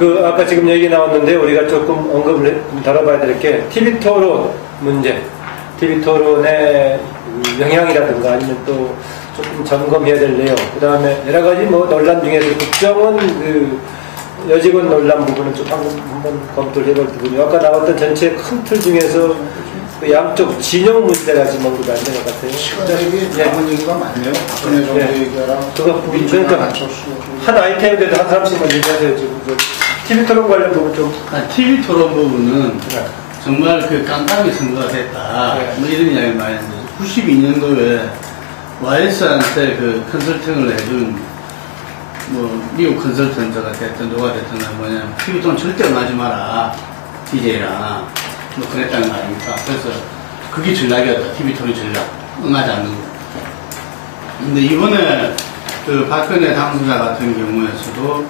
그 아까 지금 얘기 나왔는데 우리가 조금 언급을 다뤄봐야 될 게 TV 토론 문제, TV 토론의 영향이라든가 아니면 또 조금 점검해야 될 내용, 그 다음에 여러 가지 뭐 논란 중에서 국정원 그 여직원 논란 부분은 좀 한번 검토를 해볼 부분이고, 아까 나왔던 전체 큰 틀 중에서 그 양쪽 진영 문제가 지금 언급이 안 된 것 같아요. 시간이 남은 얘기가 많네요. 박근혜 정부 얘기랑 그거 그러니까 한 아이템인데도 한 사람씩만 얘기하세요. 지금 TV 토론 관련 부분 좀. TV 토론 부분은 정말 그 깜깜이 선거가 됐다. 뭐 이런 이야기를 많이 했는데 92년도에 YS한테 그 컨설팅을 해준 뭐 미국 컨설턴트가 됐든 누가 됐든 뭐냐면 TV 토론 절대 응하지 마라. DJ랑 뭐 그랬다는 거 아닙니까? 그래서 그게 전략이었다. TV 토론 전략. 응하지 않는 거. 근데 이번에 그 박근혜 당선자 같은 경우에서도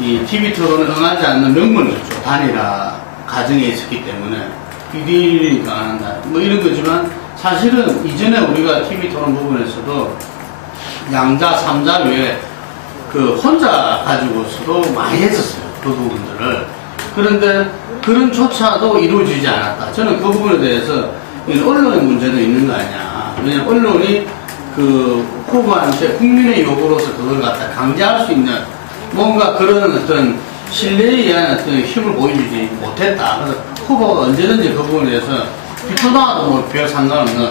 이 TV 토론을 응하지 않는 명분을 줬죠. 단일화 가정에 있었기 때문에 비리니까 안 한다. 뭐 이런 거지만 사실은 이전에 우리가 TV 토론 부분에서도 양자, 삼자 외에 그 혼자 가지고서도 많이 했었어요. 그 부분들을. 그런데 그런 조차도 이루어지지 않았다. 저는 그 부분에 대해서 언론의 문제도 있는 거 아니야. 왜냐면 언론이 그 후보한테 국민의 요구로서 그걸 갖다 강제할 수 있는 뭔가 그런 어떤 신뢰에 의한 어떤 힘을 보여주지 못했다. 그래서 후보가 언제든지 그 부분에 대해서 비토당하도 뭐 별 상관없는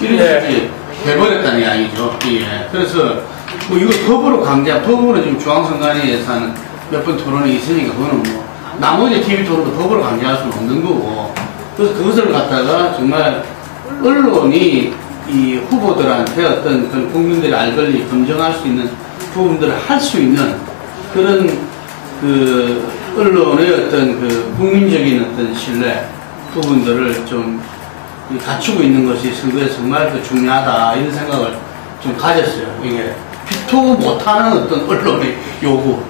이런 식이 돼버렸다는 이야기죠. 예. 그래서 뭐 이거 법으로 강제한, 법으로 지금 중앙선관위에서 하는 몇 번 토론이 있으니까 그거는 뭐 나머지 TV 토론도 법으로 강제할 수는 없는 거고, 그래서 그것을 갖다가 정말 언론이 이 후보들한테 어떤 그 국민들의 알 권리 검증할 수 있는 부분들을 할 수 있는 그런 그 언론의 어떤 그 국민적인 어떤 신뢰 부분들을 좀 갖추고 있는 것이 선거에 정말 그 중요하다 이런 생각을 좀 가졌어요. 이게 비토 못하는 어떤 언론의 요구,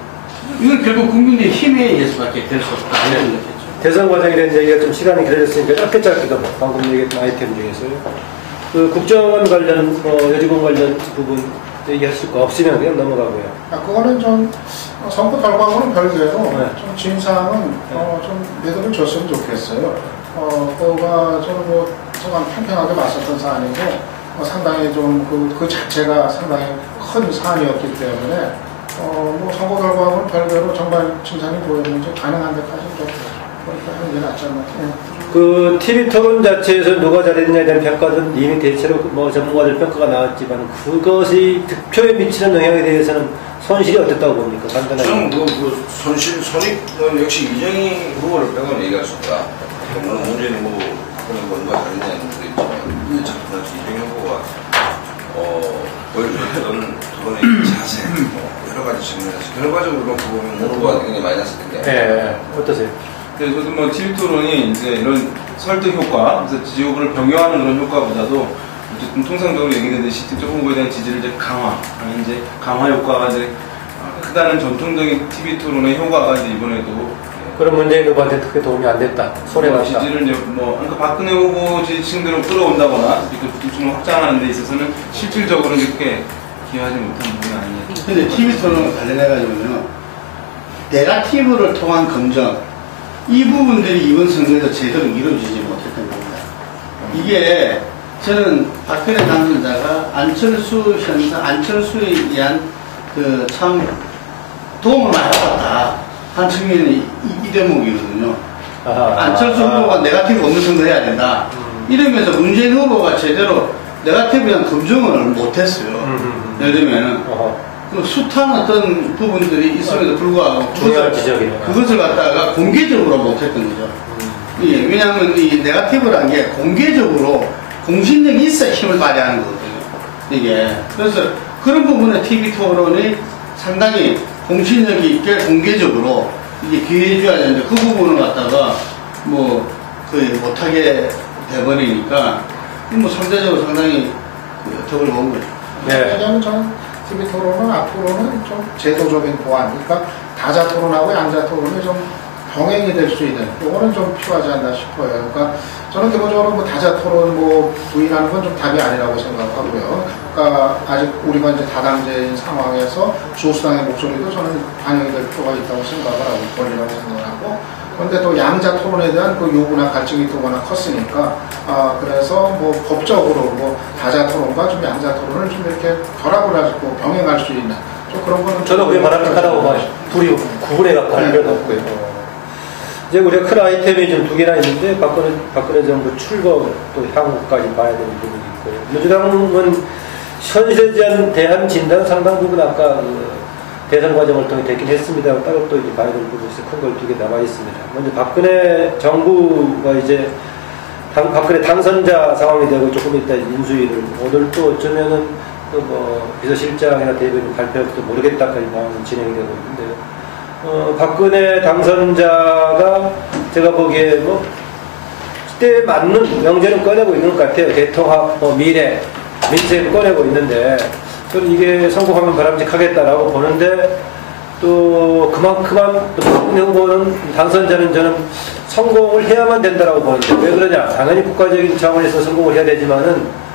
이건 결국 국민의 힘에 의해서밖에 될 수 없다 이런 거겠죠. 대선 과정에 대한 얘기가 좀 시간이 길어졌으니까 짧게도 방금 얘기했던 아이템 중에서요. 그 국정원 관련 여직원 관련 부분 얘기하실 거 없으면 그냥 넘어가고요. 그거는 좀 선거 결과하고는 별개로 좀 진상은 좀 매듭을 줬으면 좋겠어요. 그거가 저는 뭐 제가 평평하게 봤었던 사안이고 상당히 좀 그 자체가 상당히 큰 사안이었기 때문에 뭐 선거 결과하고는 별개로 정말 진상이 보였는지 가능한 데까지 좀 그렇게 하는 게 낫지 않나. 그 TV 토론 자체에서 누가 잘했냐에 대한 평가는 이미 대체로 뭐 전문가들 평가가 나왔지만 그것이 득표에 미치는 영향에 대해서는 손실이 어땠다고 봅니까? 간단하게. 저는 그 손익은 역시 이정희 후보를 빼고는 얘기할 수 없다. 물론 문재인 후보는 뭔가 다르냐는 모르겠지만 작품에서 이정희 후보가 보여주었던 그분의 자세, 여러 가지 측면에서 결과적으로 보면 후보가 굉장히 마이너스 된 게. 네, 어떠세요? 네, 저도 뭐 TV 토론이 이제 이런 설득 효과, 그래서 지지 후보를 병용하는 그런 효과보다도 어쨌든 통상적으로 얘기되듯이 특정 후보에 대한 지지를 이제 이제 강화 효과가 이제 크다는 전통적인 TV 토론의 효과가 이제 이번에도 그런 문재인 후보한테 크게 도움이 안 됐다. 손해가 났다. 지지를 이제 그러니까 박근혜 후보 지지층들을 끌어온다거나 이렇게 부침을 확장하는 데 있어서는 실질적으로 이렇게 기여하지 못한 부분이 아니에요. 근데 TV 토론 관련해가지고는 네거티브를 통한 검증, 이 부분들이 이번 선거에서 제대로 이루어지지 못했던 겁니다. 이게 저는 박근혜 당선자가 안철수 현상, 안철수에 의한 그 참 도움을 많이 받았다 한 측면이 이 대목이거든요. 안철수 후보가 네거티브 없는 선거 해야 된다. 이러면서 문재인 후보가 제대로 네거티브에 대한 검증을 못했어요. 예를 들면은 그 숱한 어떤 부분들이 있음에도 불구하고 그것을 갖다가 공개적으로 못했던 거죠. 예, 왜냐하면 이 네거티브라는 게 공개적으로 공신력이 있어야 힘을 발휘하는 거거든요. 이게 그래서 그런 부분에 TV 토론이 상당히 공신력 있게 공개적으로 이게 기회해줘야 되는데 그 부분을 갖다가 뭐 거의 못하게 돼버리니까 뭐 상대적으로 상당히 덕을 본 거죠. 왜냐하면 저는 TV 토론은 앞으로는 좀 제도적인 보완, 그러니까 다자 토론하고 양자 토론이 좀 병행이 될 수 있는 요거는 좀 필요하지 않나 싶어요. 그러니까 저는 기본적으로 뭐 다자 토론 뭐 부인하는 건 좀 답이 아니라고 생각하고요. 그러니까 아직 우리가 이제 다당제인 상황에서 주호수당의 목소리도 저는 반영이 될 필요가 있다고 생각을 하고 권리라고 생각을 하고, 그런데 또 양자 토론에 대한 그 요구나 갈증이 또 워낙 컸으니까 그래서 뭐 법적으로 뭐 다자 토론과 좀 양자 토론을 좀 이렇게 결합을 하고 병행할 수 있는 좀 그런 거는 저도 그게 바람직하다고 봐요. 둘이 구분해 갖고 할 필요는 없고요. 이제 우리가 큰 아이템이 좀 두 개나 있는데 박근혜 정부 출범 또 향후까지 봐야 되는 부분이 있고요. 민주당은 현실에 대한 진단 상당 부분 아까 그 대선 과정을 통해 됐긴 했습니다. 따로 또 이제 봐야 될 부분이 큰 걸 두 개 남아 있습니다. 먼저 박근혜 정부가 이제 박근혜 당선자 상황이 되고 조금 이따 인수위를 오늘 또 어쩌면은 또 뭐 비서실장이나 대변인 발표할지도 모르겠다까지 상황이 진행이 되고 있는데요. 박근혜 당선자가 제가 보기에 뭐 그때 맞는 명제는 꺼내고 있는 것 같아요. 대통합, 미래, 민생 꺼내고 있는데 저는 이게 성공하면 바람직하겠다라고 보는데 또 그만큼만 또 박근혜 후보는 당선자는 저는 성공을 해야만 된다라고 보는데 왜 그러냐? 당연히 국가적인 차원에서 성공을 해야 되지만은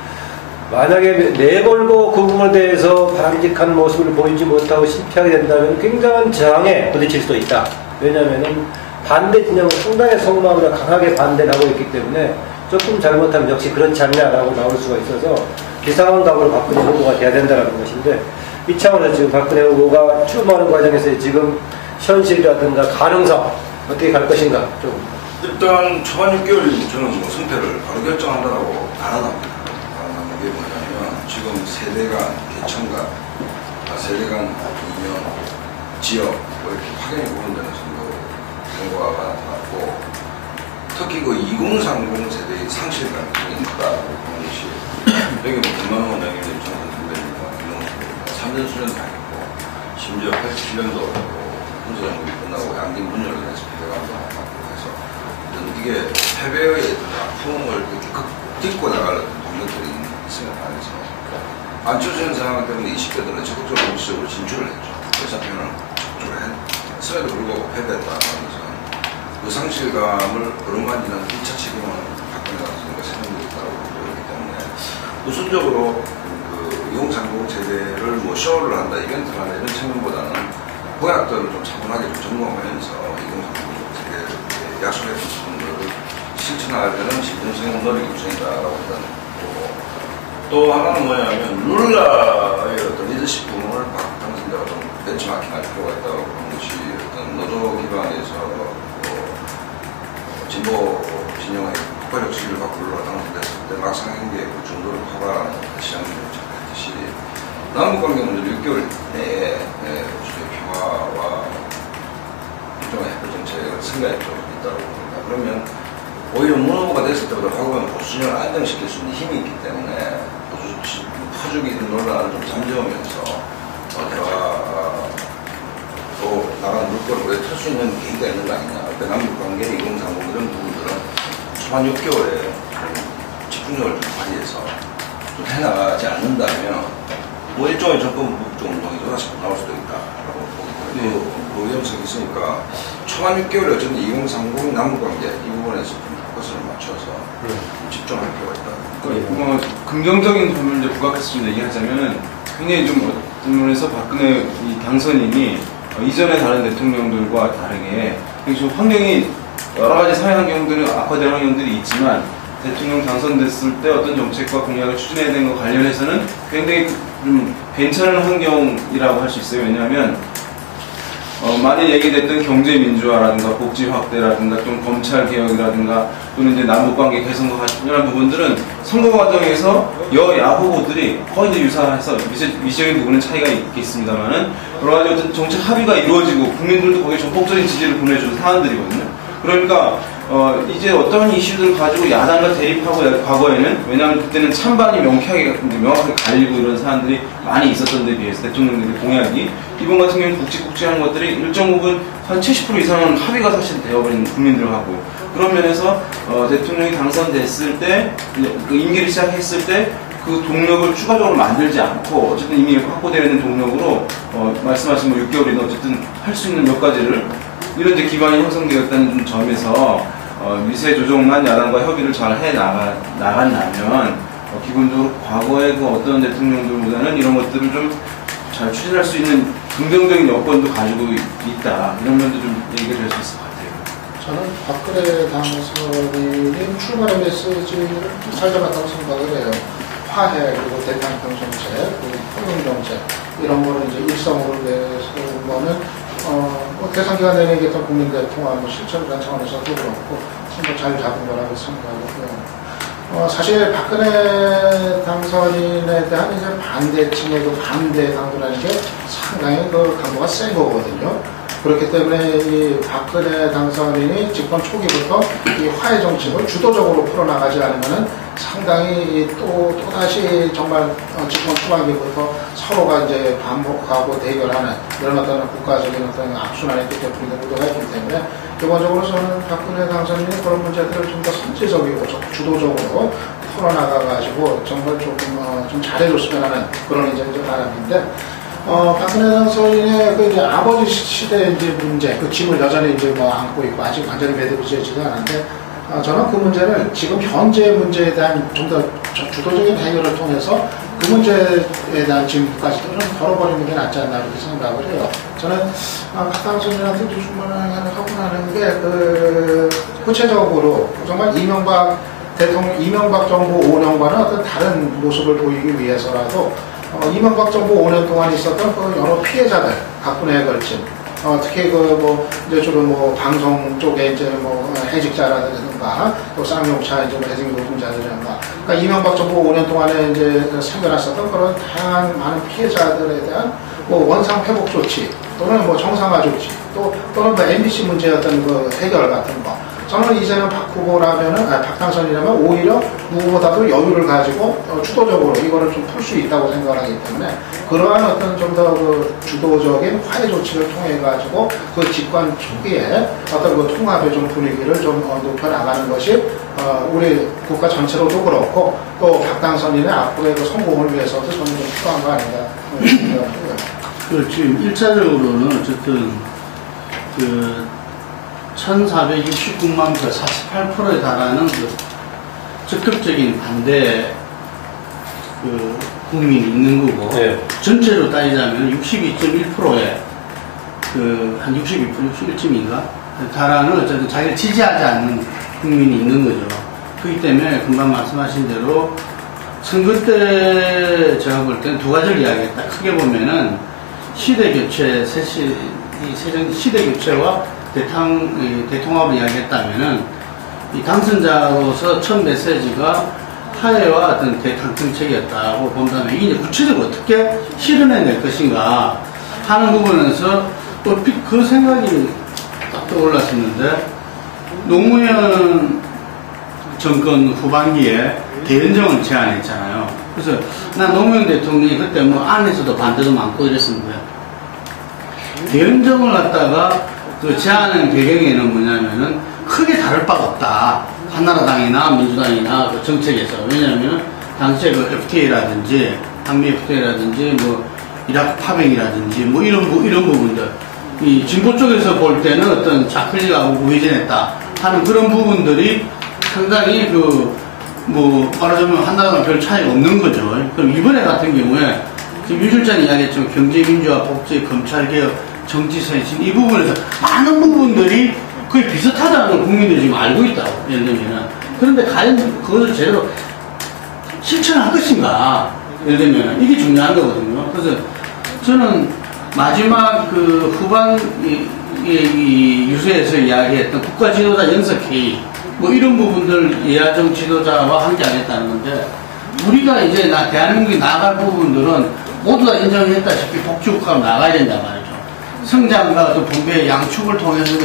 만약에 내걸고 그 부분에 대해서 바람직한 모습을 보이지 못하고 실패하게 된다면 굉장한 저항에 부딪힐 수도 있다. 왜냐하면 반대 진영은 상당히 속마음으로 강하게 반대를 하고 있기 때문에 조금 잘못하면 역시 그렇지 않냐라고 나올 수가 있어서 비상한 각오로 박근혜 후보가 돼야 된다는 것인데 이 차원에서 지금 박근혜 후보가 출마하는 과정에서 지금 현실이라든가 가능성 어떻게 갈 것인가 좀. 일단 초반 6개월 저는 뭐 승패를 바로 결정한다라고 단언합니다. 이게 뭐냐면 지금 세대 간 계층과 세대 간 이면 지역 이렇게 확연히 구분되는 선거가 나타났고 특히 그 2030 세대의 상실감이 굉장히 크다고 보는 것이 여기 뭐 김만호 원장님, 전선 선배님과 김용수 선배님과 3년 수련 당했고 심지어 87년도 군사정국이 끝나고 양진 문열을 해서 패배감도 받고 해서 이게 패배의 아픔을 이렇게 딛고 나갈 동력들이 있으면 안에서 안철수는 상황 때문에 20대들은 적극적으로 정치적으로 진출을 했죠. 의사표현을 적극적으로 했음에도 불구하고 패배했다는 것은 그 상실감을 어루만지는 1차 책임은 박근혜 당선인과 세명도 있다고 보기 때문에 우선적으로 그 2030 세대를 뭐 쇼를 한다, 이벤트를 한다 이런 측면보다는 공약들을 좀 차분하게 좀 점검하면서 2030 세대에 약속했던 부분들을 실천하려는 신중성의 노력 요청이다라고 일단 또 하나는 뭐냐면 룰라의 어떤 리더십 부분을 박 당선자가 좀 벤치마킹할 필요가 있다고 보는 것이 어떤 노조 기반에서 진보 진영의 폭발적 지지를 받고 룰라 당선됐을 때 막상 행기에 그 중도를 커버하는 시장들을 착각했듯이 남북관계 문제를 6개월 내에 평화와 일종의 해결 정책을 생각할 필요가 있다고 봅니다. 그러면 오히려 문 후보가 됐을 때보다 과거는 보수진영을 안정시킬 수 있는 힘이 있기 때문에 퍼주기 논란을 좀 잠재우면서 대화로 나가는 물꼬를 왜 틀 수 있는 계기가 있는 거 아니냐. 남북관계 2030 이런 부분들은 초반 6개월에 집중력을 좀 발휘해서 좀 해나가지 않는다면 뭐 일종의 정권북종 운동이 또다시 나올 수도 있다라고 보고 그 위험성이 있으니까 초반 6개월에 어쨌든 2030 남북관계 이 부분에서 좀 포커스를 맞춰서 집중할 필요가 있다. 뭐 긍정적인 부분을 이제 부각해서 좀 얘기하자면은 굉장히 좀 어떤 면에서 박근혜 이 당선인이 이전의 다른 대통령들과 다르게 좀 환경이 여러 가지 사회 환경들이 악화된 환경들이 있지만 대통령 당선됐을 때 어떤 정책과 공약을 추진해야 되는 것 관련해서는 굉장히 좀 괜찮은 환경이라고 할 수 있어요. 왜냐하면 많이 얘기됐던 경제 민주화라든가 복지 확대라든가 좀 검찰 개혁이라든가 또는 이제 남북관계 개선과 관련한 부분들은 선거 과정에서 여야 후보들이 거의 이제 유사해서 미시적인 부분은 차이가 있겠습니다만은 여러 가지 어떤 정책 합의가 이루어지고 국민들도 거기에 전폭적인 지지를 보내주는 사안들이거든요. 그러니까 이제 어떠한 이슈들을 가지고 야당과 대립하고 과거에는 왜냐하면 그때는 찬반이 명확하게 갈리고 이런 사안들이 많이 있었던 데 비해서 대통령들의 공약이 이번 같은 경우는 굵직굵직한 것들이 일정 부분 한 70% 이상은 합의가 사실 되어버린 국민들하고 그런 면에서 대통령이 당선됐을 때 그 임기를 시작했을 때 그 동력을 추가적으로 만들지 않고 어쨌든 이미 확보되어 있는 동력으로 말씀하신 뭐 6개월이나 어쨌든 할 수 있는 몇 가지를 이런 이제 기반이 형성되었다는 점에서 미세 조정만 야당과 협의를 잘 해 나간다면 기본적으로 과거의 그 어떤 대통령들보다는 이런 것들을 좀 잘 추진할 수 있는 긍정적인 여건도 가지고 있다. 이런 면도 좀 얘기를 할 수 있을 것 같아요. 저는 박근혜 당선인이 출발의 메시지를 살려갔다고 생각을 해요. 화해, 그리고 대탄평 정책, 그리고 평등 정책, 이런 거를 이제 일성으로 내세운 거는, 대선 기간 내내 얘기했던 국민대 통합, 실천을 한 차원에서도 그렇고, 선거 잘 잡은 거라고 생각하고요. 사실 박근혜 당선인에 대한 이제 반대층의 그 반대 강도라는 게 상당히 그 강도가 센 거거든요. 그렇기 때문에 이 박근혜 당선인이 집권 초기부터 이 화해 정책을 주도적으로 풀어나가지 않으면은 상당히 또다시 정말 집권 초반기부터 서로가 이제 반복하고 대결하는 이런 어떤 국가적인 어떤 악순환의 대표적인 구도가 있기 때문에 기본적으로 저는 박근혜 당선인이 그런 문제들을 좀 더 선제적이고 주도적으로 풀어나가가지고 정말 조금 좀 잘해줬으면 하는 그런 이제 바람인데 박근혜 당선인의 그 이제 아버지 시대의 이제 문제, 그 짐을 여전히 이제 안고 있고 아직 완전히 매듭지지도 않은데 저는 그 문제를 지금 현재 문제에 대한 좀 더 주도적인 해결을 통해서 그 문제에 대한 짐까지도 좀 덜어버리는 게 낫지 않나 이렇게 생각을 해요. 저는 박 당선인한테 하고 나는 게 구체적으로 정말 이명박 정부 5년과는 어떤 다른 모습을 보이기 위해서라도 이명박 정부 5년 동안 있었던 그 여러 피해자들, 각군에 걸친, 특히 이제 주로 방송 쪽에 이제 해직자라든가, 또 쌍용차 이제 해직 노동자들이란가. 그러니까 이명박 정부 5년 동안에 이제 생겨났었던 그런 다양한 많은 피해자들에 대한 원상 회복 조치, 또는 정상화 조치, 또는 MBC 문제의 어떤 그 해결 같은 거. 저는 이제는 박 당선이라면 오히려 누구보다도 여유를 가지고 주도적으로 이거를 좀 풀 수 있다고 생각하기 때문에 그러한 어떤 좀 더 그 주도적인 화해 조치를 통해 가지고 그 집권 초기에 어떤 그 통합의 좀 분위기를 좀 높여 나가는 것이 우리 국가 전체로도 그렇고 또 박 당선인의 앞으로의 그 성공을 위해서도 저는 좀 필요한 거 아닌가 생각합니다. 지금 1차적으로는 어쨌든 1469만 표 48%에 달하는 적극적인 반대 국민이 있는 거고 전체로 따지자면 62.1%에 한 61쯤인가 달하는 어쨌든 자기를 지지하지 않는 국민이 있는 거죠. 그렇기 때문에 금방 말씀하신 대로 선거 때 제가 볼 때는 두 가지를 이야기했다. 크게 보면은 시대 교체, 시대 교체와 대통합을 이야기했다면은 이 당선자로서 첫 메시지가 화해와 어떤 대탕 정책이었다고 본다면 이게 구체적으로 어떻게 실현해낼 것인가 하는 부분에서 또 그 생각이 딱 떠올랐었는데 노무현 정권 후반기에 대연정을 제안했잖아요. 그래서 난 노무현 대통령이 그때 안에서도 반대도 많고 이랬었는데 대연정을 갖다가 그 제안한 배경에는 뭐냐면은 크게 다를 바가 없다. 한나라당이나 민주당이나 그 정책에서. 왜냐하면 당시에 그 FTA라든지 한미 FTA라든지 이라크 파병이라든지 이런 부분들. 이 진보 쪽에서 볼 때는 어떤 자클리하고 우회전했다 하는 그런 부분들이 상당히 말하자면 한나라당 별 차이가 없는 거죠. 그럼 이번에 같은 경우에 지금 유 실장이 이야기했지만 경제민주화, 복지, 검찰개혁, 정치쇄신 이 부분에서 많은 부분들이 거의 비슷하다는 걸 국민들이 지금 알고 있다고. 예를 들면은. 그런데 과연 그것을 제대로 실천할 것인가. 예를 들면은 이게 중요한 거거든요. 그래서 저는 마지막 후반 이 유세에서 이야기했던 국가 지도자 연석회의 이런 부분들 예하정 지도자와 함께 하겠다는 건데 우리가 이제 대한민국이 나갈 부분들은 모두 다 인정했다시피 복지국가로 나가야 된단 말이죠. 성장과 또 분배의 양축을 통해서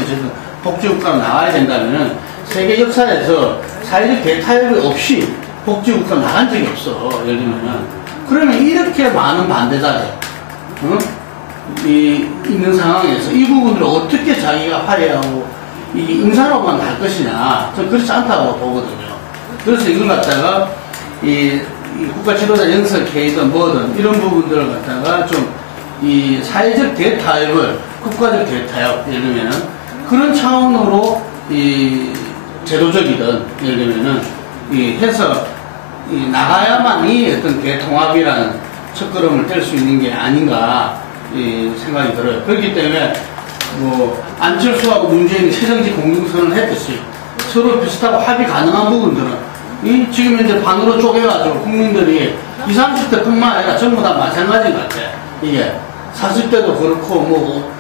복지국가로 나가야 된다면 세계 역사에서 사회적 대타협이 없이 복지국가로 나간 적이 없어. 예를 들면 그러면 이렇게 많은 반대자들 있는 상황에서 이 부분을 어떻게 자기가 화해하고 인사로만 갈 것이냐 저는 그렇지 않다고 보거든요. 그래서 이걸 갖다가 이 국가 지도자 연석회의든 뭐든 이런 부분들을 갖다가 좀 이 사회적 대타협을 국가적 대타협 예를 들면 그런 차원으로 이 제도적이든 예를 들면은 이 해서 이 나가야만이 어떤 대통합이라는 첫걸음을 뗄 수 있는 게 아닌가 이 생각이 들어요. 그렇기 때문에 뭐 안철수하고 문재인이 새정치 공동선언을 했듯이 서로 비슷하고 합의 가능한 부분들은 이 지금 이제 반으로 쪼개가지고 국민들이 20, 30대뿐만 아니라 전부 다 마찬가지인 것 같아. 이게 40대도 그렇고 뭐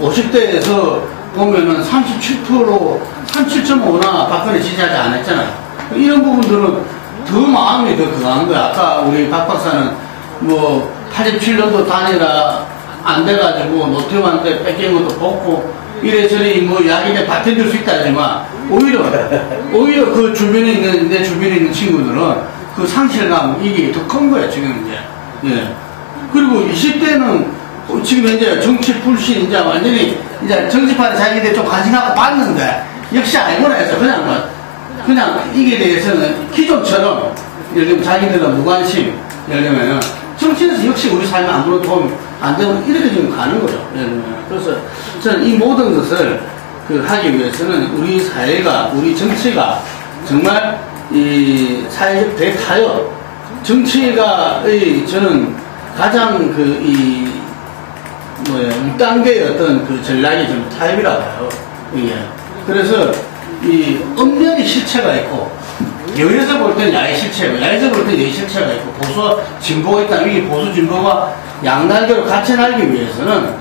50대에서 보면은 37%, 37.5나 박근혜 지지하지 않았잖아요. 이런 부분들은 더 마음이 더 강한 거야. 아까 우리 박 박사는 뭐 87년도 단일화 안 돼가지고 노태우한테 뺏긴 것도 뽑고 이래저래 뭐 야기에 받쳐줄 수 있다 하지만 오히려 그 주변에 있는 내 주변에 있는 친구들은 그 상실감 이게 더 큰 거야 지금 이제. 예. 그리고 20대는 지금 이제 정치 불신 이제 완전히 이제 정치판에 자기들 좀 관심 갖고 봤는데 역시 알고나 해서 그냥 이게 대해서는 기존처럼 예를 들면 자기들은 무관심 예를 들면 정치에서 역시 우리 삶에 아무런 도움 안 되면 이렇게 지금 가는 거죠. 예를 들면. 그래서 저는 이 모든 것을 하기 위해서는 우리 사회가 우리 정치가 정말 이 사회적 대타협 정치가의 저는 가장 1단계의 어떤 그 전략이 좀 타협이라고 봐요. 이게. 그래서 이 엄연히 실체가 있고, 여에서 볼 때는 야의 실체고, 야에서 볼 때는 여의 실체가 있고, 보수와 진보가 있다. 이게 보수 진보가 양날개로 같이 날기 위해서는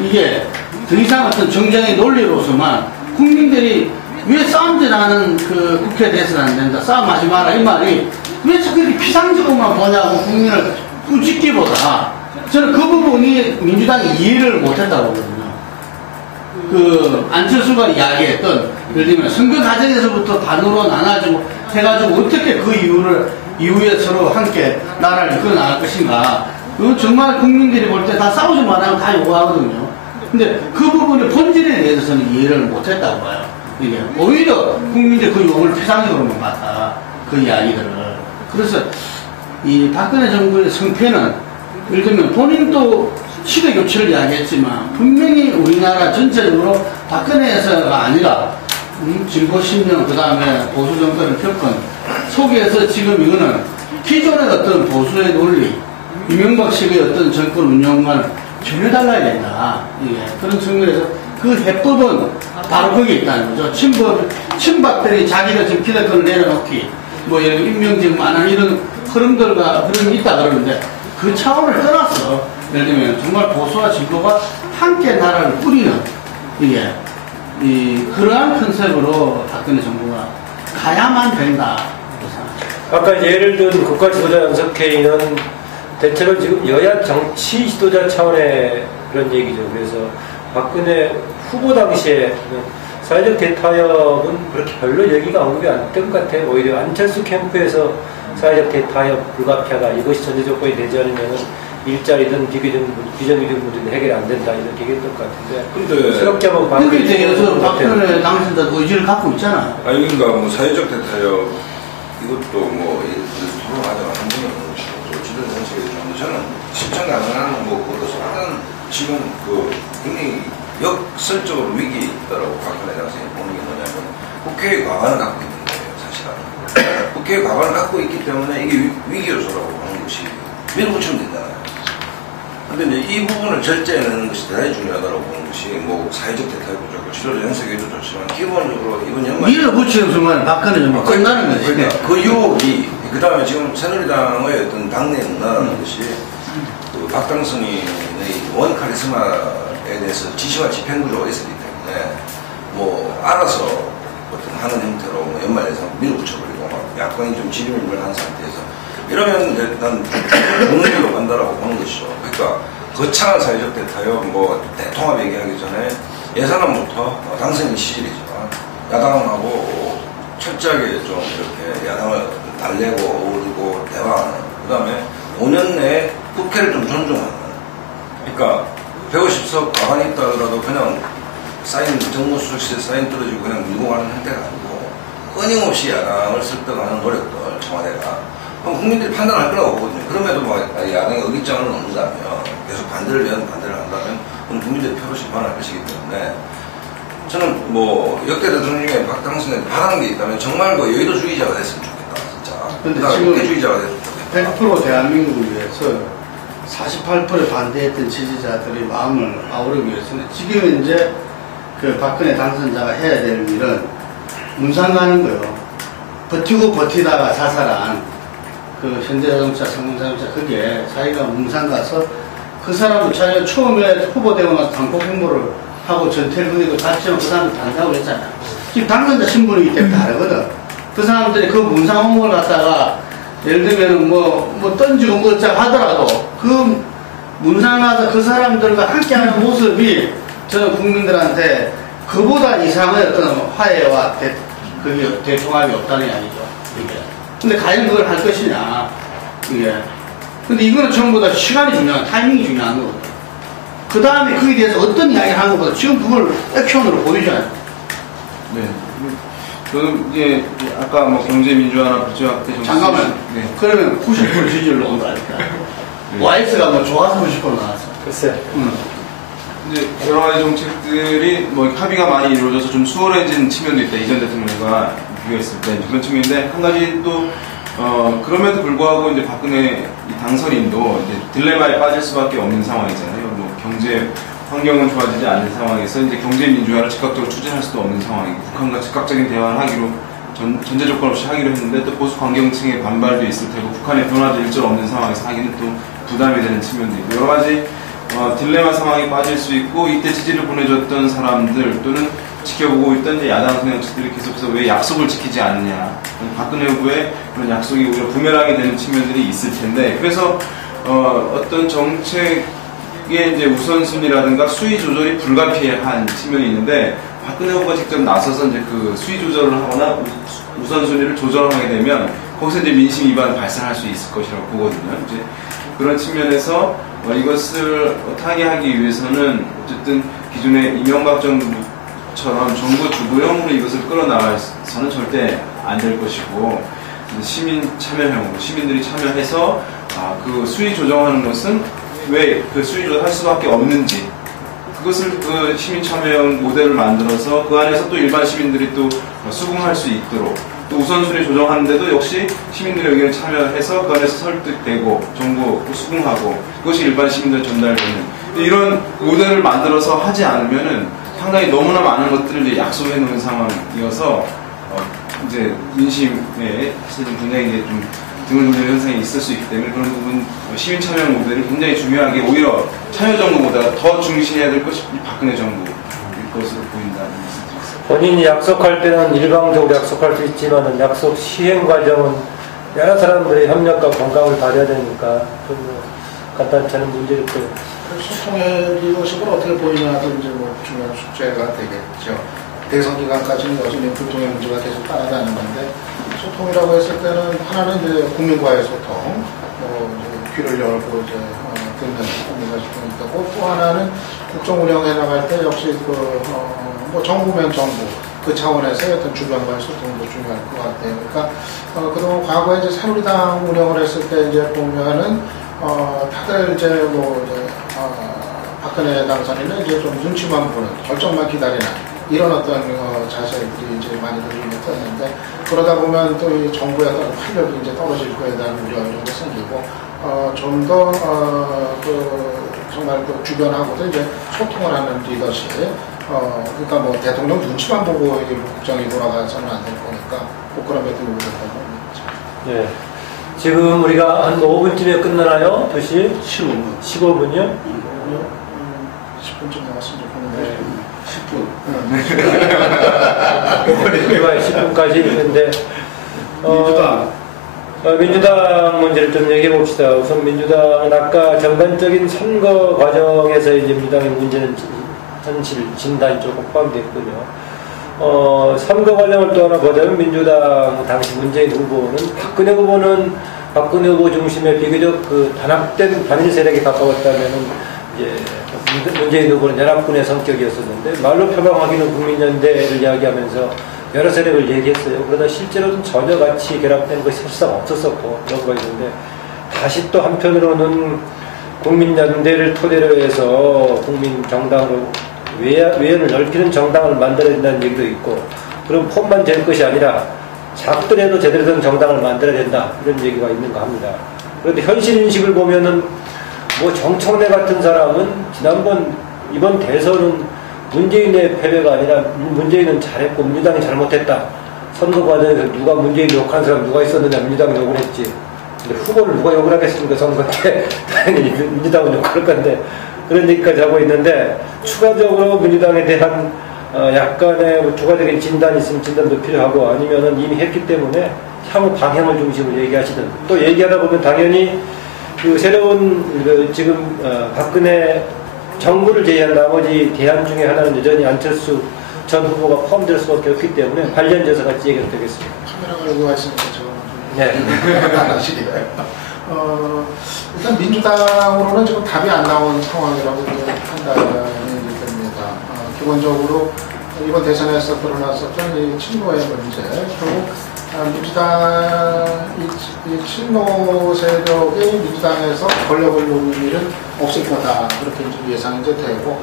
이게 더 이상 어떤 정쟁의 논리로서만 국민들이 왜 싸움질하는 그 국회에 대해서는 안 된다. 싸움하지 마라. 이 말이 왜 자꾸 이렇게 피상적으로만 보냐고 국민을 꾸짖기보다 저는 그 부분이 민주당이 이해를 못했다고 보거든요. 그 안철수가 이야기했던 예를 들면 선거 과정에서부터 반으로 나눠지고 해가지고 어떻게 그 이후에 서로 함께 나라를 이끌어 나갈 것인가. 그건 정말 국민들이 볼 때 다 싸우지 말라면 다 요구하거든요. 근데 그 부분의 본질에 대해서는 이해를 못했다고 봐요. 이게 오히려 국민들이 그 요구를 피상적으로만 봤다. 그 이야기들을. 그래서 이 박근혜 정부의 성패는 예를 들면 본인도 시대 교체를 이야기했지만 분명히 우리나라 전체적으로 박근혜에서가 아니라 진보 신명 그 다음에 보수 정권을 겪은 속에서 지금 이거는 기존의 어떤 보수의 논리 이명박식의 어떤 정권 운영과는 전혀 달라야 된다. 예. 그런 측면에서 그 해법은 바로 거기에 있다는 거죠. 친박들이 자기가 지금 기득권을 내려놓기 뭐 임명직 만한 이런 흐름들과 흐름이 있다 그러는데 그 차원을 떠나서 예를 들면 정말 보수와 진보가 함께 나라를 꾸리는 이게 그러한 컨셉으로 박근혜 정부가 가야만 된다. 아까 예를 든 국가지도자 연석회의는 대체로 지금 여야 정치 지도자 차원의 그런 얘기죠. 그래서 박근혜 후보 당시에 사회적 대타협은 그렇게 별로 얘기가 언급이 안 된 것 같아요. 오히려 안철수 캠프에서 사회적 대타협 불가피하다. 이것이 전제 조건이 되지 않으면 일자리든 비정규직 문제는 해결이 안 된다. 이렇게 얘기했던 것 같은데. 근데 새롭게 한번 거기에 대해서 박근혜 당선자도 의지를 갖고 있잖아. 아니 그러니까 뭐 사회적 대타협 이것도 뭐 토론하자가 한 번이 없는 것이고 지도 정책에 있는데 저는 실천 가능한 뭐 그것도 상당 지금 굉장히 역설적으로 위기에 있다라고 박근혜 당선이 보는 게 뭐냐면 국회의 과반을 갖고 있는 거예요, 사실은. 국회의 과반을 갖고 있기 때문에 이게 위기 요소라고 보는 것이 밀어붙이면 된잖아요. 근데 이제 이 부분을 절제해내는 것이 대단히 중요하다고 보는 것이 뭐 사회적 대타협도 좋고 지도자 연석에도 좋지만 기본적으로 이번 연말 밀어붙이는 순간 박근혜 정부 끝나는 거지. 그러니까 그 유혹이 그 다음에 지금 새누리당의 어떤 당내 문화라는 것이 그 박당선인의 원 카리스마에 대해서 지시와 집행구조가 있었기 때문에 뭐 알아서 어떤 하는 형태로 뭐 연말 예산 밀어붙여버리고 막 야권이 좀 지림을 한 상태에서 이러면 일단 공론으로 간다라고 보는 것이죠. 그러니까 거창한 사회적 대타협 뭐 대통합 얘기하기 전에 예산안부터 당선인 시절이지만 야당하고 철저하게 좀 이렇게 야당을 달래고 어우르고 대화하는 그 다음에 5년 내에 국회를 좀 존중하는 그러니까 150석 과반이 있다 하더라도 그냥 사인 정무수석실 사인 떨어지고 그냥 밀고 가는 형태가 아니고 끊임없이 야당을 설득하는 노력들 청와대가 그럼 국민들이 판단할 거라고 보거든요. 그럼에도 뭐 야당의 의기장을 넣는다면 계속 반대를 한다면 그럼 국민들이 표로 심판할 것이기 때문에 저는 뭐 역대 대통령 중에 박 당선인 바라는 게 있다면 정말 그 여의도주의자가 됐으면 좋겠다 진짜. 근데 그다음에 지금 국회주의자가 됐으면 좋겠다. 100% 대한민국을 위해서 48% 반대했던 지지자들의 마음을 아우르기 위해서는 지금 이제 그 박근혜 당선자가 해야 될 일은 문상 가는 거요. 버티고 버티다가 자살한 그 현대자동차, 삼성자동차 그게 자기가 문상 가서 그 사람도 자기가 처음에 후보되고 나서 광복 행보를 하고 전태를 그리고 갔지만 그 사람도 단다고 했잖아요. 지금 당선자 신분이기 때문에 다르거든. 그 사람들이 그 문상 홍보를 갖다가 예를 들면 뭐 던지고 뭐 어쩌고 하더라도 그 문상 가서 그 사람들과 함께하는 모습이 저는 국민들한테 그보다 이상의 어떤 화해와 대통합이 없다는 게 아니죠. 이게. 근데 과연 그걸 할 것이냐. 이게. 근데 이거는 전부 다 시간이 중요한, 타이밍이 중요한 거거든. 그 다음에 그에 대해서 어떤 이야기를 하는 것보다 지금 그걸 액션으로 보여줘야 돼. 네. 저는 이제 아까 뭐 경제민주화나 불제확대 정책. 잠깐만. 네. 그러면 90% 지지율로 온다니까. 네. YS가 뭐 좋아서 90% 나왔어. 글쎄. 이제 여러 가지 정책들이 뭐 합의가 많이 이루어져서 좀 수월해진 측면도 있다. 이전 대통령과 비교했을 때 그런 측면인데 한 가지 또 그럼에도 불구하고 이제 박근혜 이 당선인도 이제 딜레마에 빠질 수밖에 없는 상황이잖아요. 뭐 경제 환경은 좋아지지 않는 상황에서 이제 경제 민주화를 즉각적으로 추진할 수도 없는 상황이고 북한과 즉각적인 대화를 하기로 전제 조건 없이 하기로 했는데 또 보수 강경층의 반발도 있을 테고 북한의 변화도 일절 없는 상황에서 하기는 또 부담이 되는 측면도 있고 여러 가지 딜레마 상황에 빠질 수 있고 이때 지지를 보내줬던 사람들 또는 지켜보고 있던 이제 야당 성향치들이 계속해서 왜 약속을 지키지 않느냐 박근혜 후보의 그런 약속이 오히려 부메랑이 되는 측면들이 있을 텐데 그래서 어떤 정책의 이제 우선순위라든가 수위 조절이 불가피한 측면이 있는데 박근혜 후보가 직접 나서서 이제 그 수위 조절을 하거나 우선순위를 조절하게 되면 거기서 이제 민심 위반이 발생할 수 있을 것이라고 보거든요. 이제 그런 측면에서 이것을 타개하기 위해서는 어쨌든 기존의 이명박 정부처럼 정부 주도형으로 이것을 끌어나가서는 절대 안 될 것이고 시민 참여형으로 시민들이 참여해서 그 수위 조정하는 것은 왜 그 수위 조정할 수밖에 없는지 그것을 그 시민 참여형 모델을 만들어서 그 안에서 또 일반 시민들이 또 수긍할 수 있도록 또 우선순위 조정하는데도 역시 시민들의 의견을 참여해서 그 안에서 설득되고 정부 수긍하고 그것이 일반 시민들 전달되는 이런 모델을 만들어서 하지 않으면은 상당히 너무나 많은 것들을 이제 약속해 놓은 상황이어서 이제 민심에 사실은 굉장히 이제 좀 드물드물 현상이 있을 수 있기 때문에 그런 부분 시민 참여 모델이 굉장히 중요하게 오히려 참여 정부보다 더 중시해야 될 것이 박근혜 정부일 것으로 보인다는 말씀드리겠습니다. 본인이 약속할 때는 일방적으로 약속할 수 있지만 약속 시행 과정은 여러 사람들의 협력과 공감을 받아야 되니까 좀 간단치 않은 문제일 거예요. 소통의 리더십을 어떻게 보이냐도 이제 뭐 중요한 숙제가 되겠죠. 대선 기간까지는 여전히 불통의 문제가 계속 따라다니는 건데 소통이라고 했을 때는 하나는 이제 국민과의 소통, 이제 귀를 열고 이제 듣는 국민과 소통이 있고 또 하나는 국정 운영해 나갈 때 역시 뭐 정부면 정부 그 차원에서 어떤 주변과의 소통도 중요할 것 같아요. 그러니까 그동안 과거에 이제 새누리당 운영을 했을 때 이제 보면은 다들 이제 뭐 이제 박근혜 당선인은 이제 좀 눈치만 보는 결정만 기다리는 이런 어떤 자세들이 이제 많이들 있었는데 그러다 보면 또 이 정부의 어떤 활력이 이제 떨어질 거에 대한 우려 이런 게 생기고 좀 더 정말 그 주변하고도 이제 소통을 하는 리더십 그러니까 뭐 대통령 눈치만 보고 이게 국정이 돌아가서는 안 될 거니까 꼭 그런 것들이 오겠다고 봅니다. 예. 지금 우리가 한 5분쯤에 끝나나요? 2시? 15분. 15분이요? 10분쯤 나왔으면 좋겠는데. 10분. 우리가 10분까지 있는데 민주당 문제를 좀 얘기해 봅시다. 우선 민주당은 아까 전반적인 선거 과정에서 이제 민주당의 문제는 현실 진단이 조금 포함됐군요. 선거 과정을 또 하나 보자면 민주당 당시 문재인 후보는 박근혜 후보 중심의 비교적 그 단합된 반일 세력에 가까웠다면은 이제 문재인 후보는 연합군의 성격이었었는데 말로 표방하기는 국민연대를 이야기하면서 여러 세력을 얘기했어요. 그러다 실제로는 전혀 같이 결합된 것이 사실상 없었었고 그런 거였는데 다시 또 한편으로는 국민연대를 토대로 해서 국민정당으로 외연을 넓히는 정당을 만들어야 된다는 얘기도 있고, 그럼 폼만 될 것이 아니라 작더라도 제대로 된 정당을 만들어야 된다, 이런 얘기가 있는가 합니다. 그런데 현실 인식을 보면은 뭐 정청래 같은 사람은 이번 대선은 문재인의 패배가 아니라 문재인은 잘했고 민주당이 잘못했다. 선거 과정에서 누가 문재인 욕한 사람 누가 있었느냐, 민주당이 욕을 했지. 근데 후보를 누가 욕을 하겠습니까, 선거 때. 당연히 민주당은 욕할 건데, 그런 얘기까지 하고 있는데, 추가적으로 민주당에 대한 약간의 추가적인 진단이 있으면 진단도 필요하고, 아니면은 이미 했기 때문에 향후 방향을 중심으로 얘기하시든, 또 얘기하다 보면 당연히 그 새로운 지금 박근혜 정부를 제외한 나머지 대안 중에 하나는 여전히 안철수 전 후보가 포함될 수밖에 없기 때문에 관련돼서 같이 얘기가 되겠습니다. 카메라가 여기 와 있으니까 저는 네. 하시기를. 일단 민주당으로는 지금 답이 안 나온 상황이라고 판단이 됩니다. 기본적으로 이번 대선에서 드러났었던 이 친노의 문제, 결국 민주당 이 친노 세력이 민주당에서 권력을 놓는 일은 없을 거다, 그렇게 예상이 이제 되고,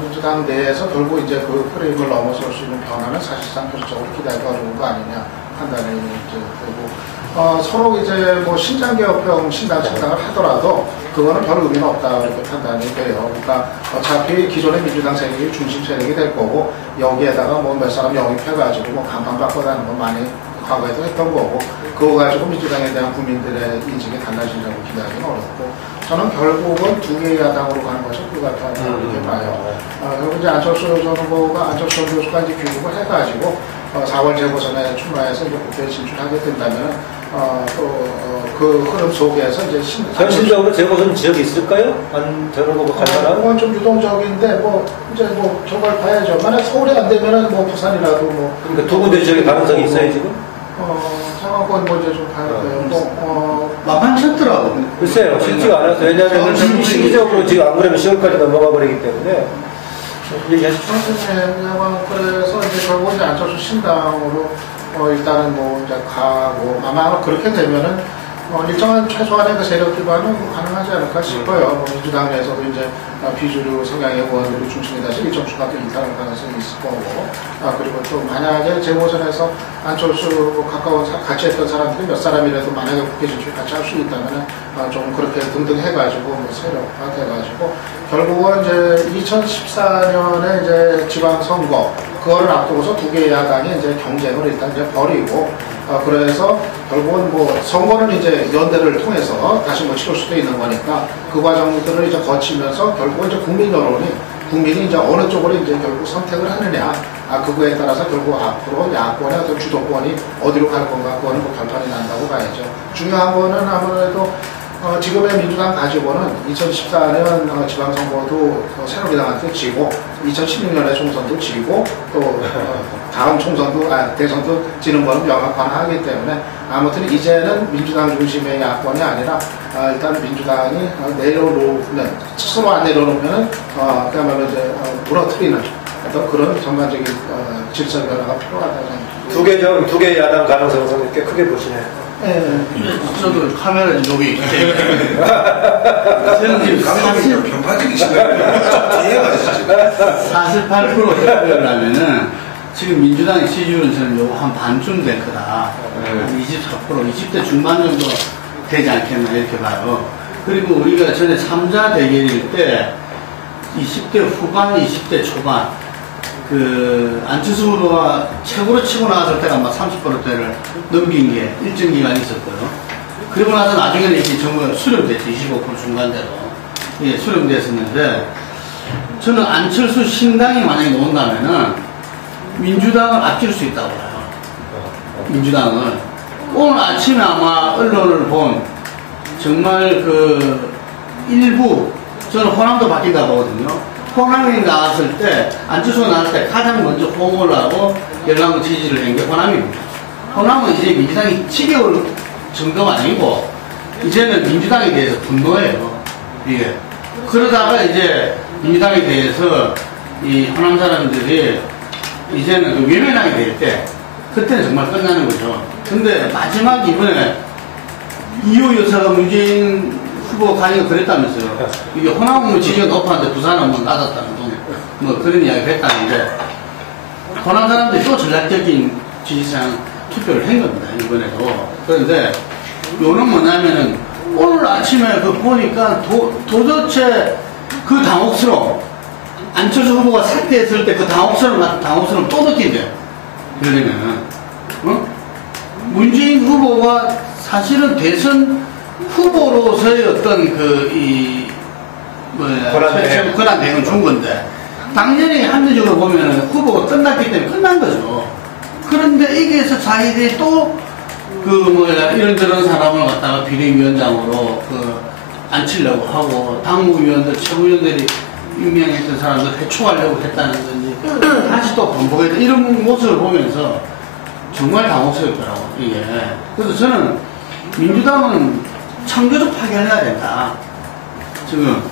민주당 내에서 결국 이제 그 프레임을 넘어설 수 있는 변화는 사실상 현실적으로 기대하기 어려운 거 아니냐 판단이 이제 되고, 서로 이제 뭐 신장개혁형 신당 창당을 하더라도 그거는 별 의미는 없다, 이렇게 판단이 돼요. 그러니까 어차피 기존의 민주당 세력이 중심 세력이 될 거고, 여기에다가 뭐 몇 사람 영입해가지고 뭐 간판 바꿔다는 건 많이 과거에도 했던 거고, 그거 가지고 민주당에 대한 국민들의 인식이 달라지려고 기대하기는 어렵고, 저는 결국은 두 개의 야당으로 가는 것이 그 같다, 이렇게 봐요. 결국 이제 안철수 전 후보가, 안철수 전 교수가 이제 교육을 해가지고 4월 재보선에 출마해서 이제 국회에 진출하게 된다면, 그 흐름 속에서 이제 현실적으로 재보선 지역이 있을까요? 전 후보가 갈 만한? 그건 좀 유동적인데, 이제 저걸 봐야죠. 만약 서울에 안 되면은 뭐 부산이라도 뭐. 그러니까 두 군데 지역에 가능성이 있어요, 지금? 상황권 먼저 좀 봐야 돼요. 만만찮더라고. 글쎄요, 쉽지가 않아서. 왜냐하면 시기적으로 지금 안 그러면 10월까지 넘어가 버리기 때문에. 얘기하십시오. 그래서 이제 결국 이제 안철수 신당으로 일단은 뭐 이제 가고, 아마 그렇게 되면은 일정한 최소한의 그 세력 기반은 가능하지 않을까 싶어요. 민주당 내에서도 이제 비주류 성향의 의원들이 중심이 돼서 일정 수가 또 이탈할 가능성이 있을 거고, 그리고 또 만약에 재보선에서 안철수 가까운 같이 했던 사람들이 몇 사람이라도 만약에 국회 진출 같이 할 수 있다면 좀 그렇게 등등 해가지고 뭐 세력화 돼가지고, 결국은 이제 2014년에 이제 지방선거, 그거를 앞두고서 두 개의 야당이 이제 경쟁을 일단 이제 벌이고, 그래서 결국은 뭐 선거는 이제 연대를 통해서 다시 뭐 치를 수도 있는 거니까, 그 과정들을 이제 거치면서 결국은 이제 국민 여론이, 국민이 이제 어느 쪽으로 이제 결국 선택을 하느냐, 그거에 따라서 결국 앞으로 야권의 어떤 주도권이 어디로 갈 건가, 그거는 뭐 결판이 난다고 봐야죠. 중요한 거는 아무래도 지금의 민주당 가지고는 2014년 지방선거도 새누리당한테 지고, 2016년에 총선도 지고, 또 다음 총선도, 대선도 지는 거는 명확하기 때문에, 아무튼 이제는 민주당 중심의 야권이 아니라 일단 민주당이 내려놓는, 스스로 안 내려놓으면은 그야말로 이제 무너뜨리는 어떤 그런 전반적인 질서 변화가 필요하다고 생각합니다. 두 개 야당 가능성은 꽤 크게 보시네요. 네. 저도 카메라 여기 있기 때문에. 감독님 편파적이신가요? 이해가 되시죠? 48% 득표라면은 지금 민주당의 지지율은 저는 요거 한 반쯤 될 거다. 한 24%, 20대 중반 정도 되지 않겠나 이렇게 봐요. 그리고 우리가 전에 3자 대결일 때 20대 후반, 20대 초반 안철수 후보가 최고로 치고 나왔을 때가 막 30%대를 넘긴 게 일정 기간 있었고요. 그리고 나서 나중에는 이렇게 정부가 수렴됐죠. 25% 중간대로. 예, 수렴됐었는데, 저는 안철수 신당이 만약에 나온다면은 민주당을 앞질 수 있다고 봐요. 민주당을. 오늘 아침에 아마 언론을 본 정말 일부, 저는 호남도 바뀐다 보거든요. 호남이 나왔을 때, 안철수가 나왔을 때 가장 먼저 호응을 하고 열람을 지지를 한 게 호남입니다. 호남은 이제 민주당이 지겨울 정도가 아니고, 이제는 민주당에 대해서 분노해요. 이게. 그러다가 이제 민주당에 대해서 이 호남 사람들이 이제는 외면하게 될 때, 그때는 정말 끝나는 거죠. 근데 마지막 이번에 이호 여사가 문재인 후보 가니까 그랬다면서요. 이게 호남은 지지가 높았는데 부산은 뭐 낮았다는 둥. 뭐 그런 이야기를 했다는데, 권한 사람들이 또 전략적인 지지상 투표를 한 겁니다, 이번에도. 그런데, 요는 뭐냐면은, 오늘 아침에 그 보니까 도대체 그 당혹스러움, 안철수 후보가 사퇴했을 때 그 당혹스러움 또 느낀대요. 그러려면은, 문재인 후보가 사실은 대선 후보로서의 어떤 권한 대응을 준 건데, 당연히 합리적으로 보면은 후보가 끝났기 때문에 끝난 거죠. 그런데 여기에서 자기들이 또, 이런저런 사람을 갖다가 비대위원장으로 앉히려고 하고, 당무위원들, 최고위원들이 임명했던 사람들 해촉하려고 했다는 건지, 다시 또 반복했다. 이런 모습을 보면서 정말 당혹스럽더라고, 이게. 그래서 저는 민주당은 창조적 파괴해야 된다. 지금,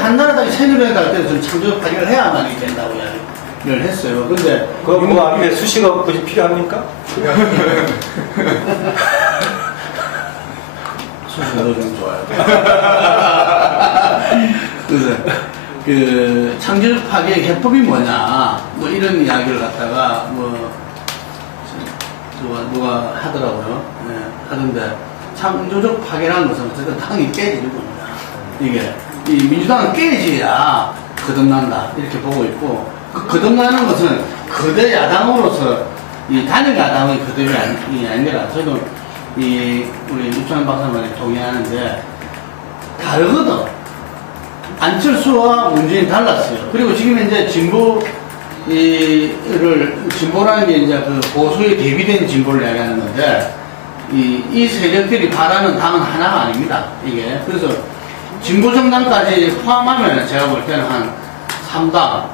한나라당이 새누리당에 갈 때는 좀 창조적 파괴를 해야만 된다고 이야기를 했어요. 근데. 그럼 그 앞에 수식어 굳이 필요합니까? 수식어도 좀 좋아요. 그래서, 창조적 파괴의 해법이 뭐냐, 뭐 이런 이야기를 갖다가, 누가 하더라고요. 네, 하던데, 창조적 파괴라는 것은 어쨌든 당이 깨지는 겁니다. 이게, 이 민주당은 깨져야 거듭난다. 이렇게 보고 있고, 그 거듭나는 것은 거대 야당으로서, 이 단일 야당의 거듭이 아니라, 저도 우리 유창현 박사님과 동의하는데, 다르거든. 안철수와 문재인이 달랐어요. 그리고 지금 이제 진보라는 게 이제 그 보수에 대비된 진보를 이야기하는 건데, 이 세력들이 바라는 당은 하나가 아닙니다. 이게. 그래서 진보 정당까지 포함하면 제가 볼 때는 한 3당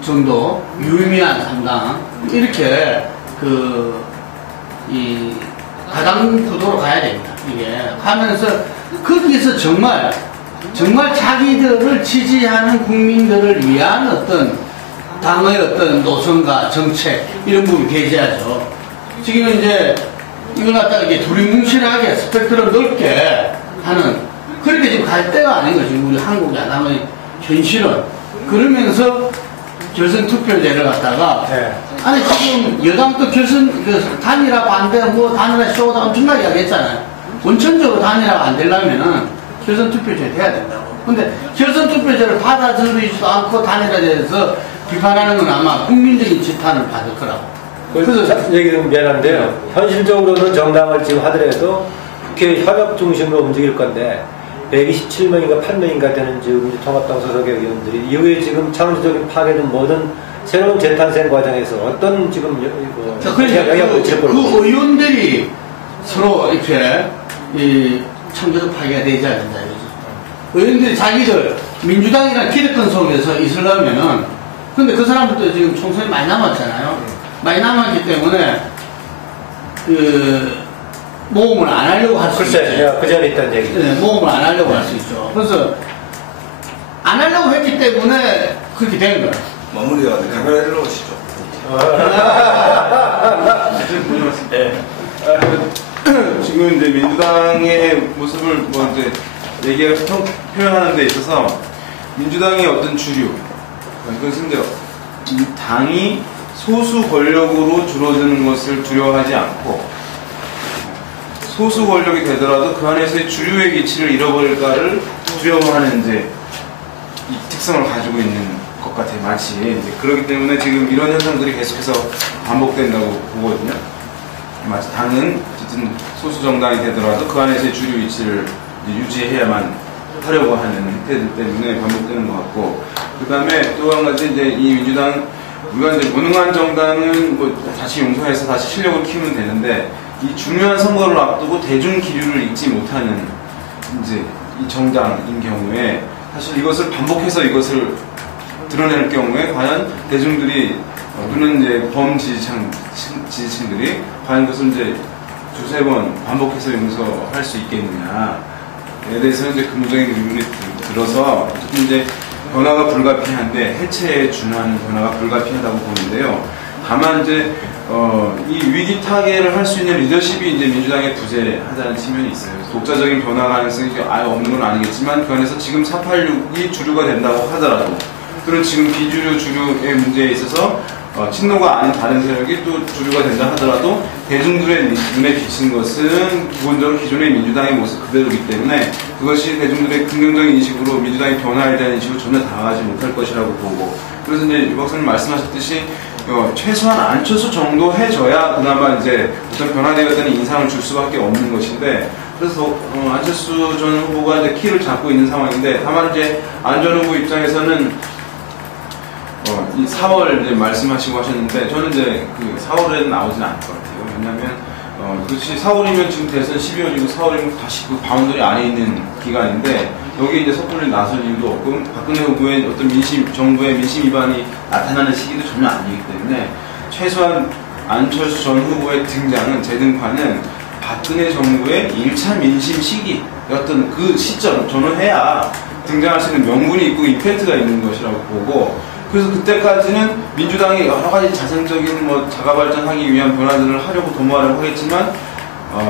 정도, 유의미한 3당, 이렇게 가당 구도로 가야 됩니다. 이게. 하면서 거기서 정말 자기들을 지지하는 국민들을 위한 어떤 당의 어떤 노선과 정책, 이런 부분이 배제하죠. 지금 이제 이걸 갖다가 이렇게 두리뭉실하게 스펙트럼 넓게 하는, 그렇게 지금 갈 때가 아닌 거죠. 우리 한국 야당의 현실은. 그러면서 결선 투표제를 갖다가, 네. 아니, 지금 여당도 단일화 반대, 단일화 쇼다 엄청나게 이야기했잖아요. 원천적으로 단일화가 안 되려면은 결선 투표제 돼야 된다고. 근데 결선 투표제를 받아들이지도 않고 단일화제에서 비판하는 건 아마 국민적인 지탄을 받을 거라고. 그래서 얘기는 미안한데요. 현실적으로는 정당을 지금 하더라도 국회 협업 중심으로 움직일 건데 127명인가 8명인가 되는 지금 통합당 소속의 의원들이 이후에 지금 창조적인 파괴는 모든 새로운 재탄생 과정에서 어떤 지금 영향을 미칠 거라고. 그 의원들이 서로 이렇게 창조적 파괴가 되지 않는다. 의원들이 자기들 민주당이랑 기득권 속에서 있으려면은, 근데 그 사람들도 지금 총선이 많이 남았잖아요. 많이 남았기 때문에 모험을 안 하려고 할 수 있죠. 글쎄, 그 전에 있던 얘기죠. 네, 모험을 안 하려고 할 수 있죠. 그래서 안 하려고 했기 때문에 그렇게 된 거예요. 마무리가 가까이 일러오시죠. 네. 지금 이제 민주당의 모습을 이제 표현하는 데 있어서 민주당의 어떤 주류, 그것은 이제 이 당이 소수 권력으로 줄어드는 것을 두려워하지 않고, 소수 권력이 되더라도 그 안에서의 주류의 가치를 잃어버릴까를 두려워하는 이제 이 특성을 가지고 있는 것 같아요. 마치 이제 그렇기 때문에 지금 이런 현상들이 계속해서 반복된다고 보거든요. 마치 당은 어쨌든 소수 정당이 되더라도 그 안에서의 주류 위치를 유지해야만 하려고 하는 행태들 때문에 반복되는 것 같고, 그 다음에 또 한 가지 이제 이 민주당, 우리가 이제 무능한 정당은 다시 용서해서 다시 실력을 키우면 되는데, 이 중요한 선거를 앞두고 대중 기류를 읽지 못하는 이제 이 정당인 경우에 사실 이것을 반복해서 이것을 드러낼 경우에 과연 대중들이 또는 이제 지지층들이 과연 그것을 이제 두세 번 반복해서 용서할 수 있겠느냐에 대해서는 이제 근본적인 의문이 들어서 어쨌든 이제 변화가 불가피한데 해체에 준하는 변화가 불가피하다고 보는데요. 다만 이제 이 위기 타개를 할 수 있는 리더십이 이제 민주당에 부재하다는 측면이 있어요. 독자적인 변화 가능성이 아예 없는 건 아니겠지만 그 안에서 지금 486이 주류가 된다고 하더라도 또는 지금 비주류 주류의 문제에 있어서 친노가 아닌 다른 세력이 또 주류가 된다 하더라도 대중들의 눈에 비친 것은 기본적으로 기존의 민주당의 모습 그대로이기 때문에 그것이 대중들의 긍정적인 인식으로 민주당의 변화에 대한 인식으로 전혀 다가가지 못할 것이라고 보고, 그래서 이제 유 박사님 말씀하셨듯이 최소한 안철수 정도 해줘야 그나마 이제 어떤 변화되었다는 인상을 줄 수밖에 없는 것인데, 그래서 안철수 전 후보가 이제 키를 잡고 있는 상황인데, 다만 이제 안 전 후보 입장에서는 이 4월 이제 말씀하시고 하셨는데, 저는 이제 그 4월에는 나오지는 않을 것 같아요. 왜냐하면 그렇지 4월이면 지금 대선 12월이고 4월이면 다시 그 바운더리 안에 있는 기간인데 여기 이제 섣불리 나설 이유도 없고 박근혜 후보의 어떤 정부의 민심 위반이 나타나는 시기도 전혀 아니기 때문에 최소한 안철수 전 후보의 등장은 재등판은 박근혜 정부의 1차 민심 시기 어떤 그 시점 전후해야 등장할 수 있는 명분이 있고 임팩트가 있는 것이라고 보고, 그래서 그때까지는 민주당이 여러 가지 자생적인 자가 발전하기 위한 변화들을 하려고 도모하려고 하겠지만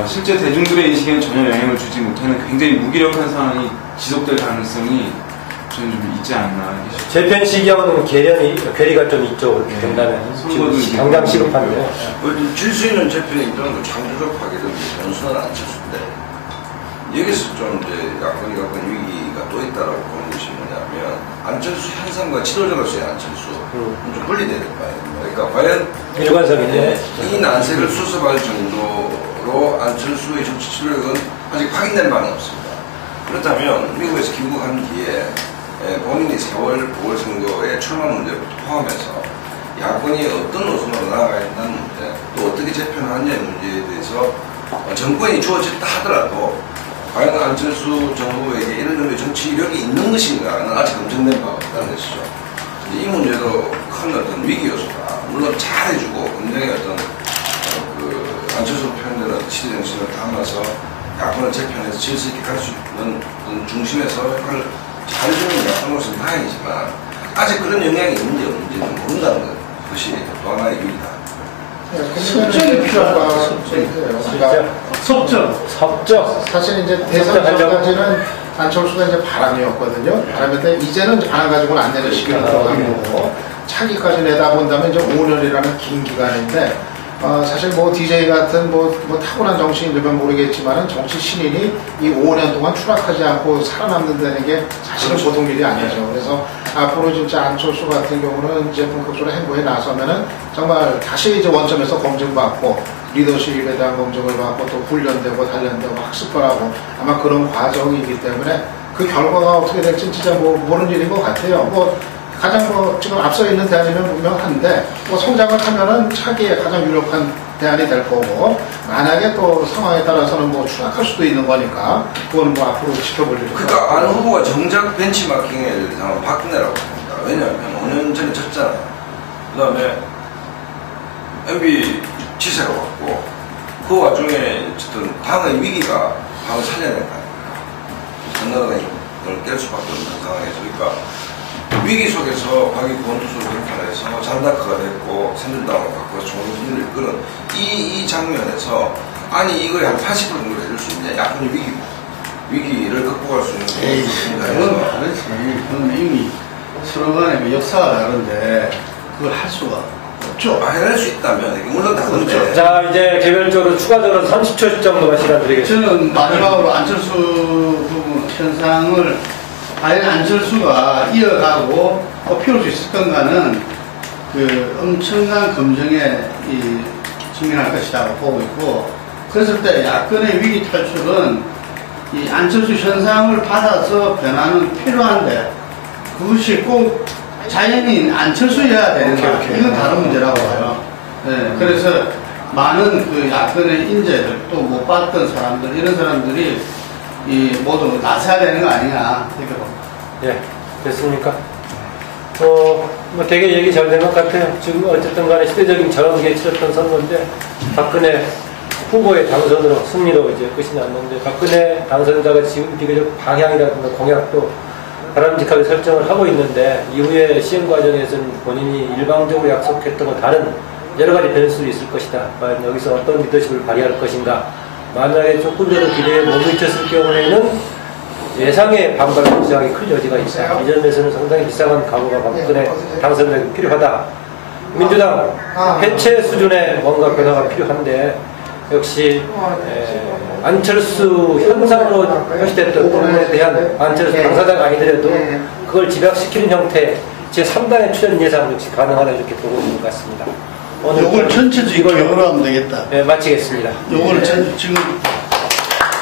실제 대중들의 인식에는 전혀 영향을 주지 못하는 굉장히 무기력한 상황이 지속될 가능성이 저는 좀 있지 않나. 재편 시기하고는 괴리가 좀 있죠. 그렇게 된다면 지금 당장 시급한데. 질 수 있는 재편의 입장도 창조적 파괴된 변수는 안철수인데, 여기서 좀 이제 야권이 갖고 있는 위기가 또 있다라고 보는 것이 뭐냐면, 안철수 현상과 지도자로서의 안철수 좀 분리돼야 될 거 아닙니까? 그러니까 과연 일관성인데 이 난색을 수습할 정도로 안철수의 정치 치력은 아직 확인된 바는 없습니다. 그렇다면 미국에서 귀국한 뒤에 본인이 4월 보궐선거에 출마 문제부터 포함해서 야권이 어떤 노선으로 나아가야 한다는 문제, 또 어떻게 재편하느냐의 문제에 대해서 정권이 주어졌다 하더라도 과연 안철수 전 후보에게 이런 정도의 정치 이력이 있는 것인가는 아직 검증된 바가 없다는 것이죠. 이 문제도 큰 어떤 위기 요소다. 물론 잘해주고 굉장히 어떤 안철수 표현대로 시대 정신을 담아서 야권을 재편해서 질서 있게 갈 수 있는 중심에서 역할을 잘해주는 야권으로서는 다행이지만 아직 그런 영향이 있는지 없는지는 모른다는 것이 또 하나의 위기다. 섭정이 필요할 것 같아요. 섭정. 사실 이제 대선 전까지는 안철수가 이제 바람이었거든요. 바람인데 이제는 이제 바람 가지고는 안 되는 시기가 들어간 거고, 차기까지 내다본다면 이제 5년이라는 긴 기간인데, 사실 DJ 같은 타고난 정치인들면 모르겠지만은 정치 신인이 이 5년 동안 추락하지 않고 살아남는다는 게 사실은 보통 일이 아니죠. 그래서 앞으로 진짜 안철수 같은 경우는 이제 본격적으로 행보에 나서면은 정말 다시 이제 원점에서 검증받고 리더십에 대한 검증을 받고 또 훈련되고 단련되고 학습하고 아마 그런 과정이기 때문에 그 결과가 어떻게 될지 진짜 모르는 일인 것 같아요. 가장 지금 앞서 있는 대안이면 분명한데 성장을 하면은 차기에 가장 유력한 대안이 될 거고, 만약에 또 상황에 따라서는 추락할 수도 있는 거니까 그거는 앞으로 지켜볼 일이죠. 그러니까 안 후보가 정작 벤치마킹의 대상은 박근혜라고 봅니다. 왜냐하면 5년 전에 졌잖아요. 그 다음에 MB 지세가 왔고 그 와중에 어쨌든 당의 위기가 당을 살려야 된다. 전나라를 깰 수밖에 없는 상황에서, 그러니까 위기 속에서 과기 권투소를 개편해서 잔다크가 됐고 새누리당을 바꿔서 총선을 이끄는 이 장면에서 아니 이걸 한 80% 정도 해줄 수 있냐. 야권이 위기를 극복할 수 있는 그건 다르지. 그건 이미 서로 간에 역사가 다른데 그걸 할 수가 없죠. 해낼 수 있다면 물론 다른데. 자, 이제 개별적으로 추가적으로 30초 정도만 시간 드리겠습니다. 저는 마지막으로 안철수 부분 현상을 과연 안철수가 이어가고 피울 수 있을 건가는 그 엄청난 검증에 직면할 것이라고 보고 있고, 그랬을 때 야권의 위기 탈출은 이 안철수 현상을 받아서 변화는 필요한데 그것이 꼭 자연인 안철수여야 되는가, 이건 다른 문제라고 봐요. 네, 그래서 많은 그 야권의 인재들 또 못 봤던 사람들, 이런 사람들이 모두 나서야 되는 거 아니냐, 이렇게 봅니다. 예, 됐습니까? 되게 얘기 잘 된 것 같아요. 지금 어쨌든 간에 시대적인 전환기에 치렀던 선거인데, 박근혜 후보의 당선으로, 승리로 이제 끝이 났는데, 박근혜 당선자가 지금 비교적 방향이라든가 공약도 바람직하게 설정을 하고 있는데, 이후에 시행 과정에서는 본인이 일방적으로 약속했던 건 다른 여러 가지 변수도 있을 것이다. 과연 여기서 어떤 리더십을 발휘할 것인가. 만약에 조건적으로 기대에 못 미쳤을 경우에는 예상의 반발의 시장이 클 여지가 있다. 이 점에서는 상당히 비상한 각오가 박근혜 당선자에게 필요하다. 민주당 해체 수준의 뭔가 변화가 필요한데 역시 안철수 현상으로 표시됐던 부분에 대한 안철수 당사자가 아니더라도 그걸 집약시키는 형태 제3단의 출연 예상 역시 가능하다 이렇게 보고 있는 것 같습니다. 오늘 요걸 전체적으로 하면 되겠다. 네, 마치겠습니다. 요거를 지금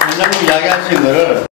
원장님 이야기하신 거를